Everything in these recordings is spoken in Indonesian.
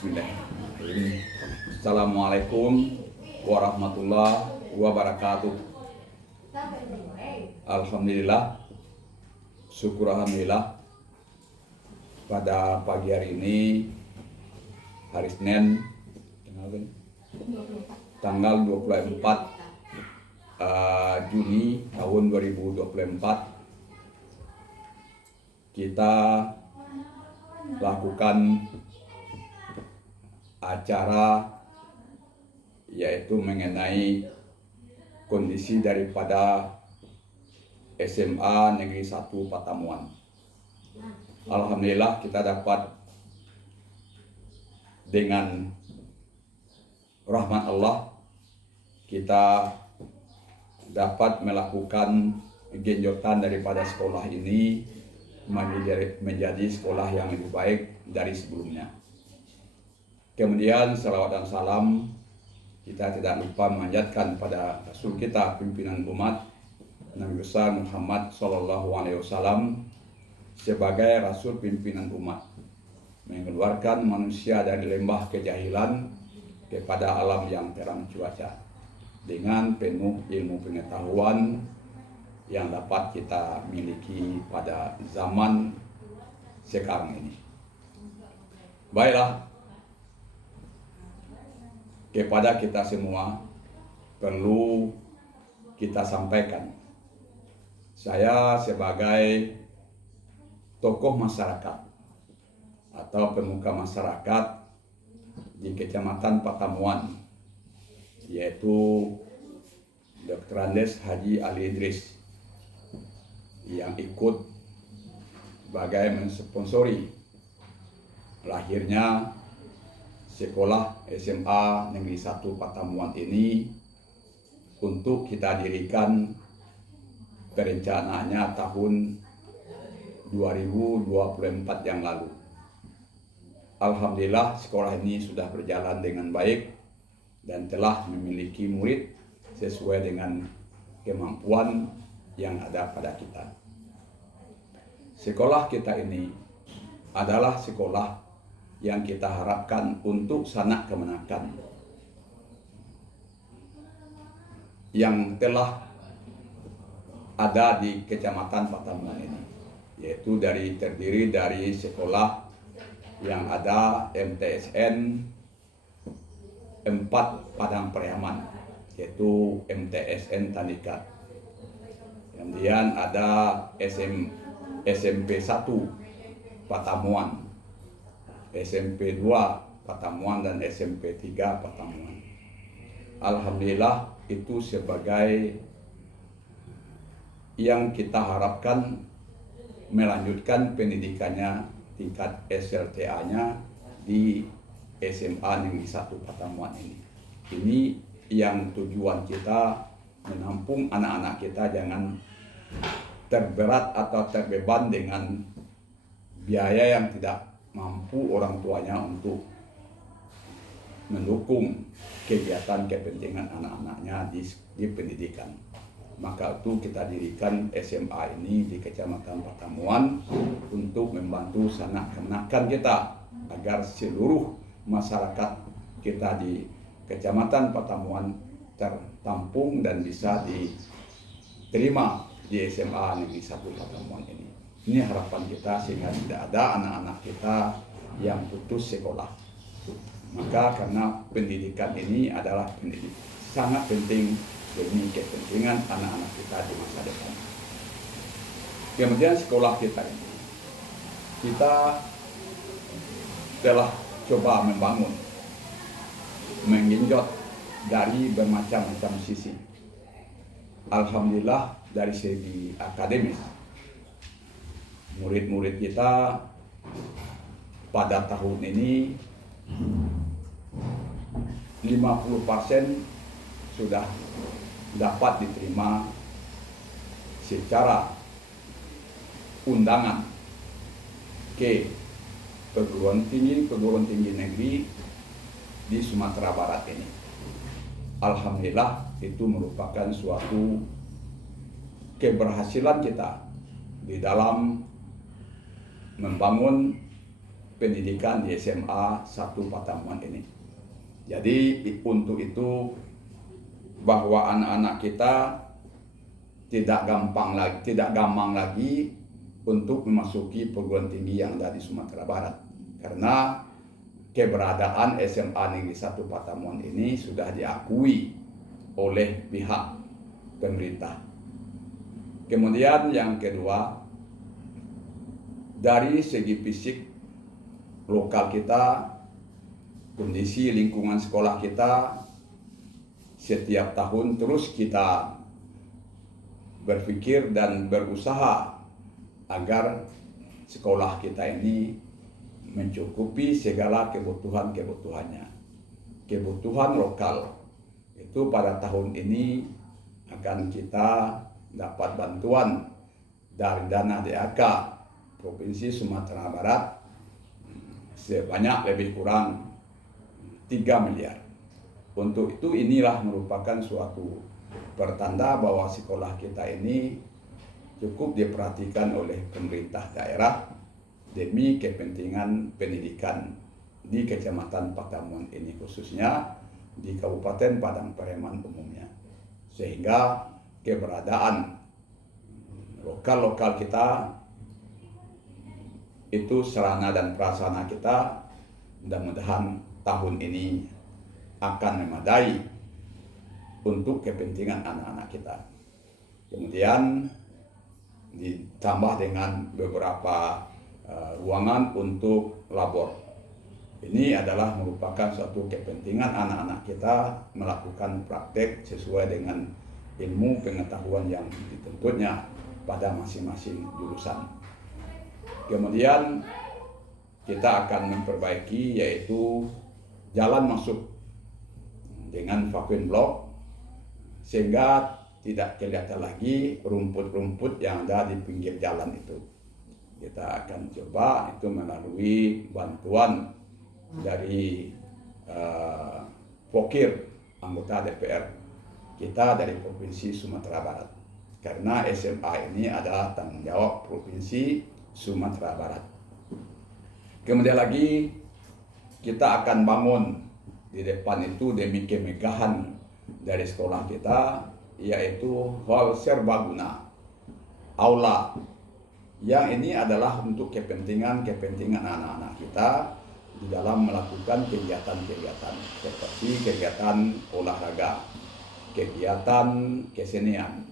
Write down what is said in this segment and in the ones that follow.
Bismillahirrahmanirrahim. Assalamualaikum warahmatullahi wabarakatuh. Alhamdulillah, syukur alhamdulillah. Pada pagi hari ini, hari Senin, tanggal 24 Juni tahun 2024, kita lakukan acara yaitu mengenai kondisi daripada SMA Negeri 1 Patamuan. Alhamdulillah kita dapat dengan rahmat Allah kita dapat melakukan genjotan daripada sekolah ini menjadi sekolah yang lebih baik dari sebelumnya. Kemudian salawat dan salam kita tidak lupa memanjatkan pada Rasul kita, pimpinan umat Nabi besar Muhammad SAW sebagai Rasul pimpinan umat, mengeluarkan manusia dari lembah kejahilan kepada alam yang terang cuaca dengan penuh ilmu pengetahuan yang dapat kita miliki pada zaman sekarang ini. Baiklah, kepada kita semua perlu kita sampaikan. Saya sebagai tokoh masyarakat atau pemuka masyarakat di Kecamatan Patamuan, yaitu Dr. Andes Haji Ali Idris, yang ikut sebagai mensponsori lahirnya sekolah SMA Negeri 1 Patamuan ini untuk kita dirikan perencanaannya tahun 2024 yang lalu. Alhamdulillah sekolah ini sudah berjalan dengan baik dan telah memiliki murid sesuai dengan kemampuan yang ada pada kita. Sekolah kita ini adalah sekolah yang kita harapkan untuk sanak kemenakan yang telah ada di Kecamatan Patamuan ini, yaitu terdiri dari sekolah yang ada MTSN 4 Padang Pariaman, yaitu MTSN Tanikat. Kemudian ada SMP 1 Patamuan, SMP 2 Patamuan, dan SMP 3 Patamuan. Alhamdulillah itu sebagai yang kita harapkan melanjutkan pendidikannya tingkat SLTA-nya di SMA Negeri 1 Patamuan ini. Ini yang tujuan kita menampung anak-anak kita jangan terberat atau terbeban dengan biaya yang tidak mampu orang tuanya untuk mendukung kegiatan kepentingan anak-anaknya di pendidikan. Maka itu kita dirikan SMA ini di Kecamatan Patamuan untuk membantu sanak kemenakan kita agar seluruh masyarakat kita di Kecamatan Patamuan tertampung dan bisa diterima di SMA Negeri 1 Patamuan ini. Ini harapan kita sehingga tidak ada anak-anak kita yang putus sekolah. Maka karena pendidikan ini adalah pendidikan sangat penting demi kepentingan anak-anak kita di masa depan. Kemudian sekolah kita ini, kita telah coba membangun, menggenjot dari bermacam-macam sisi. Alhamdulillah dari segi akademis, murid-murid kita pada tahun ini 50% sudah dapat diterima secara undangan ke perguruan tinggi negeri di Sumatera Barat ini. Alhamdulillah itu merupakan suatu keberhasilan kita di dalam membangun pendidikan di SMA 1 Patamon ini. Jadi untuk itu bahwa anak-anak kita tidak gampang lagi untuk memasuki perguruan tinggi yang ada di Sumatera Barat, karena keberadaan SMA Negeri 1 Patamon ini sudah diakui oleh pihak pemerintah. Kemudian yang kedua, dari segi fisik lokal kita, kondisi lingkungan sekolah kita, setiap tahun terus kita berpikir dan berusaha agar sekolah kita ini mencukupi segala kebutuhannya. Kebutuhan lokal itu pada tahun ini akan kita dapat bantuan dari dana DAK Provinsi Sumatera Barat sebanyak lebih kurang 3 miliar. Untuk itu inilah merupakan suatu pertanda bahwa sekolah kita ini cukup diperhatikan oleh pemerintah daerah demi kepentingan pendidikan di Kecamatan Patamon ini, khususnya di Kabupaten Padang Pariaman umumnya. Sehingga keberadaan lokal kita itu sarana dan prasarana kita mudah-mudahan tahun ini akan memadai untuk kepentingan anak-anak kita. Kemudian ditambah dengan beberapa ruangan untuk labor. Ini adalah merupakan suatu kepentingan anak-anak kita melakukan praktek sesuai dengan ilmu pengetahuan yang dituntutnya pada masing-masing jurusan. Kemudian kita akan memperbaiki yaitu jalan masuk dengan vacuum block sehingga tidak kelihatan lagi rumput-rumput yang ada di pinggir jalan itu. Kita akan coba itu melalui bantuan dari Pokir, anggota DPR kita dari Provinsi Sumatera Barat. Karena SMA ini adalah tanggung jawab Provinsi Sumatera Barat. Kemudian lagi kita akan bangun di depan itu demi kemegahan dari sekolah kita, yaitu hall serbaguna, aula, yang ini adalah untuk kepentingan anak-anak kita di dalam melakukan kegiatan-kegiatan seperti kegiatan olahraga, kegiatan kesenian,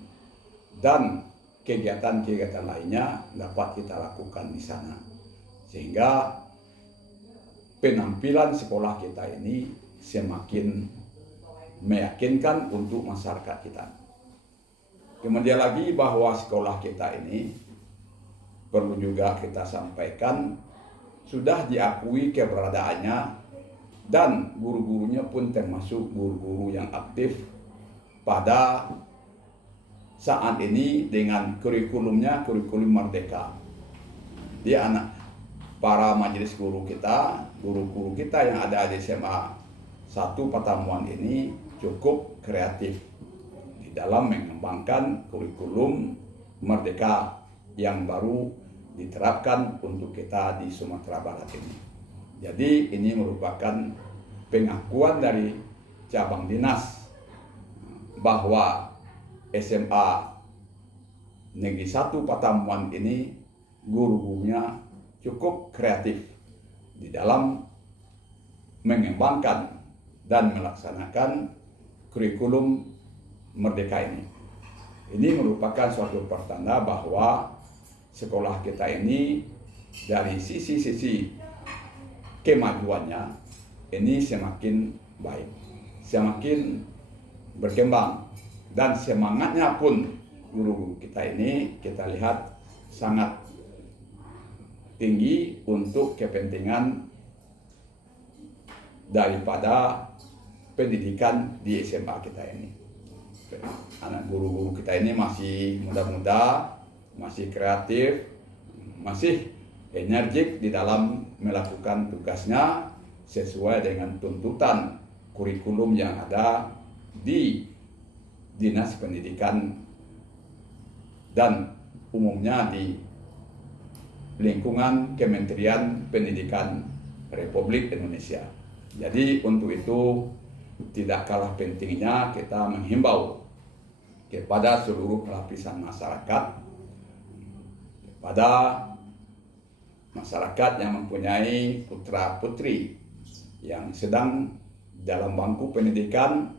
dan kegiatan-kegiatan lainnya dapat kita lakukan di sana. Sehingga penampilan sekolah kita ini semakin meyakinkan untuk masyarakat kita. Kemudian lagi bahwa sekolah kita ini perlu juga kita sampaikan sudah diakui keberadaannya dan guru-gurunya pun termasuk guru-guru yang aktif pada saat ini dengan kurikulumnya, kurikulum Merdeka. Dia para majelis guru kita, guru-guru kita yang ada di SMA 1 Patamon ini cukup kreatif di dalam mengembangkan kurikulum Merdeka yang baru diterapkan untuk kita di Sumatera Barat ini. Jadi ini merupakan pengakuan dari cabang dinas bahwa SMA Negeri 1 Patamon ini guru-gurunya cukup kreatif di dalam mengembangkan dan melaksanakan kurikulum Merdeka ini. Ini merupakan suatu pertanda bahwa sekolah kita ini dari sisi-sisi kemajuannya ini semakin baik, semakin berkembang, dan semangatnya pun guru kita ini kita lihat sangat tinggi untuk kepentingan daripada pendidikan di SMA kita ini. Anak guru-guru kita ini masih muda-muda, masih kreatif, masih energik di dalam melakukan tugasnya sesuai dengan tuntutan kurikulum yang ada di Dinas Pendidikan dan umumnya di lingkungan Kementerian Pendidikan Republik Indonesia. Jadi untuk itu tidak kalah pentingnya kita menghimbau kepada seluruh lapisan masyarakat, kepada masyarakat yang mempunyai putra-putri yang sedang dalam bangku pendidikan,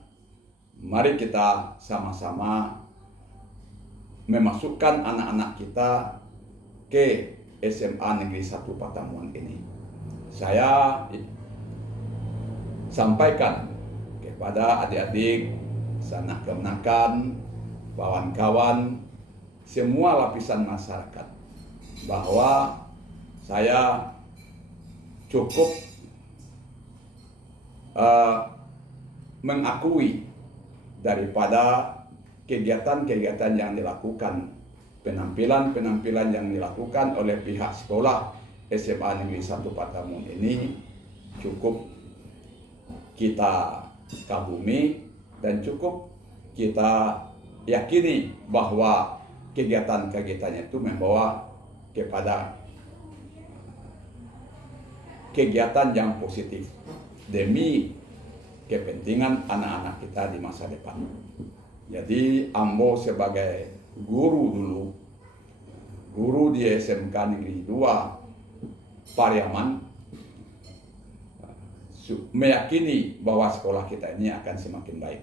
mari kita sama-sama memasukkan anak-anak kita ke SMA Negeri 1 Patamuan ini. Saya sampaikan kepada adik-adik, sanak kemenakan, kawan-kawan, semua lapisan masyarakat, bahwa saya cukup mengakui daripada kegiatan-kegiatan yang dilakukan, penampilan-penampilan yang dilakukan oleh pihak sekolah SMA Negeri 1 Patamuan ini cukup kita kagumi dan cukup kita yakini bahwa kegiatan-kegiatannya itu membawa kepada kegiatan yang positif demi kepentingan anak-anak kita di masa depan. Jadi Ambo sebagai guru dulu, guru di SMK Negeri 2 Pariaman, meyakini bahwa sekolah kita ini akan semakin baik.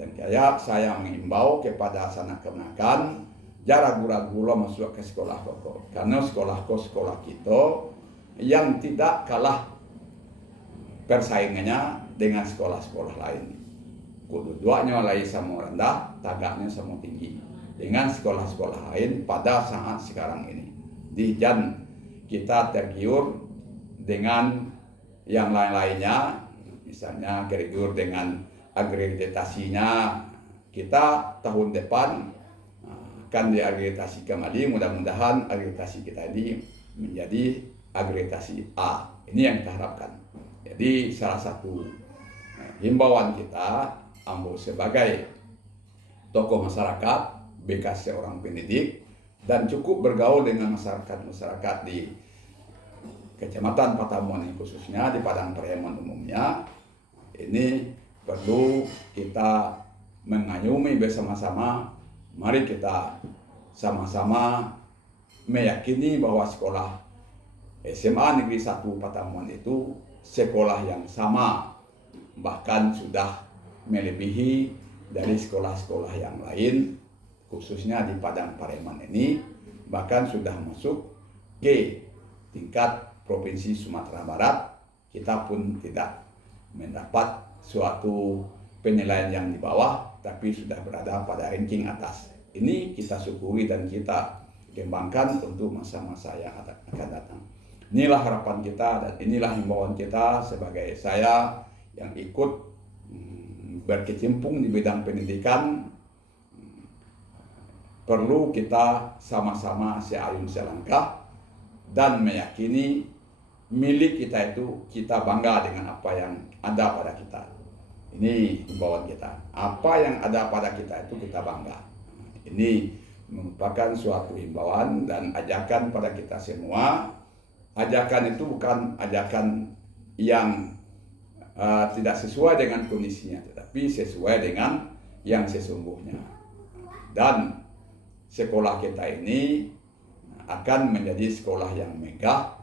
Dan saya mengimbau kepada sanak kemenakan, jangan ragu-ragu masuk ke sekolah koko, karena sekolah kita yang tidak kalah persaingannya dengan sekolah-sekolah lain. Kudu-duanya mulai sama rendah, tagaknya sama tinggi dengan sekolah-sekolah lain pada saat sekarang ini. Dan kita tergiur dengan yang lain-lainnya, misalnya tergiur dengan akreditasinya. Kita tahun depan akan diakreditasi kembali, mudah-mudahan akreditasi kita ini menjadi akreditasi A. Ini yang kita harapkan. Jadi salah satu himbauan kita, Ambo sebagai tokoh masyarakat, bekas seorang pendidik, dan cukup bergaul dengan masyarakat di Kecamatan Patamuan ini, khususnya di Padang Pariaman umumnya, ini perlu kita mengayomi bersama-sama. Mari kita sama-sama meyakini bahwa sekolah SMA Negeri 1 Patamuan itu sekolah yang sama, bahkan sudah melebihi dari sekolah-sekolah yang lain, khususnya di Padang Pariaman ini, bahkan sudah masuk ke tingkat Provinsi Sumatera Barat. Kita pun tidak mendapat suatu penilaian yang di bawah, tapi sudah berada pada ranking atas. Ini kita syukuri dan kita kembangkan untuk masa-masa yang akan datang. Inilah harapan kita dan inilah himbauan kita sebagai saya yang ikut berkecimpung di bidang pendidikan. Perlu kita sama-sama seayun selangkah dan meyakini milik kita itu, kita bangga dengan apa yang ada pada kita. Ini himbauan kita. Apa yang ada pada kita itu kita bangga. Ini merupakan suatu himbauan dan ajakan pada kita semua. Ajakan itu bukan ajakan yang tidak sesuai dengan kondisinya, tetapi sesuai dengan yang sesungguhnya. Dan sekolah kita ini akan menjadi sekolah yang megah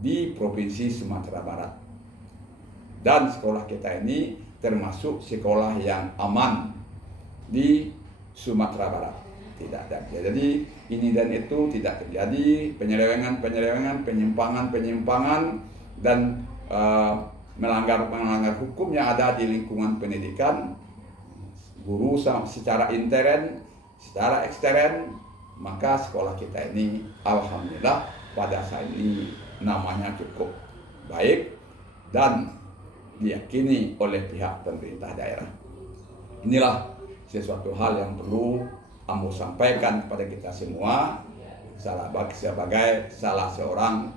di Provinsi Sumatera Barat. Dan sekolah kita ini termasuk sekolah yang aman di Sumatera Barat. Tidak ada. Jadi ini dan itu tidak terjadi penyelewengan, penyimpangan dan melanggar hukum yang ada di lingkungan pendidikan, guru secara intern, secara ekstern. Maka sekolah kita ini alhamdulillah pada saat ini namanya cukup baik dan diyakini oleh pihak pemerintah daerah. Inilah sesuatu hal yang perlu Ambo sampaikan kepada kita semua sebagai salah seorang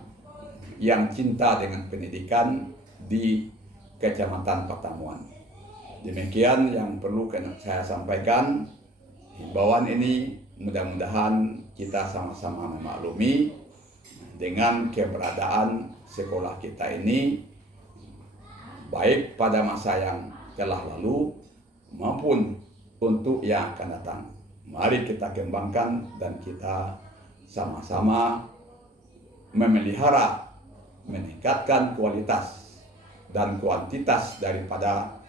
yang cinta dengan pendidikan di Kecamatan Patamuan. Demikian yang perlu saya sampaikan. Himbauan ini mudah-mudahan kita sama-sama memaklumi dengan keberadaan sekolah kita ini, baik pada masa yang telah lalu maupun untuk yang akan datang. Mari kita kembangkan dan kita sama-sama memelihara, meningkatkan kualitas dan kuantitas daripada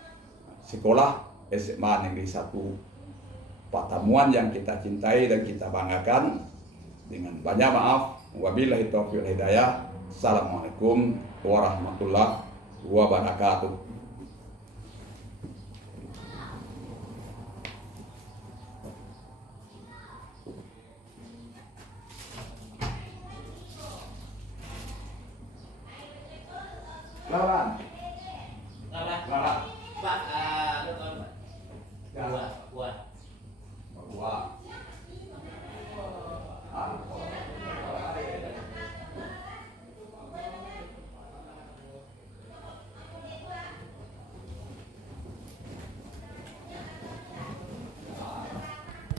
sekolah SMA Negeri 1 Patamuan yang kita cintai dan kita banggakan. Dengan banyak maaf, wabillahi taufiq wal hidayah. Assalamualaikum warahmatullahi wabarakatuh.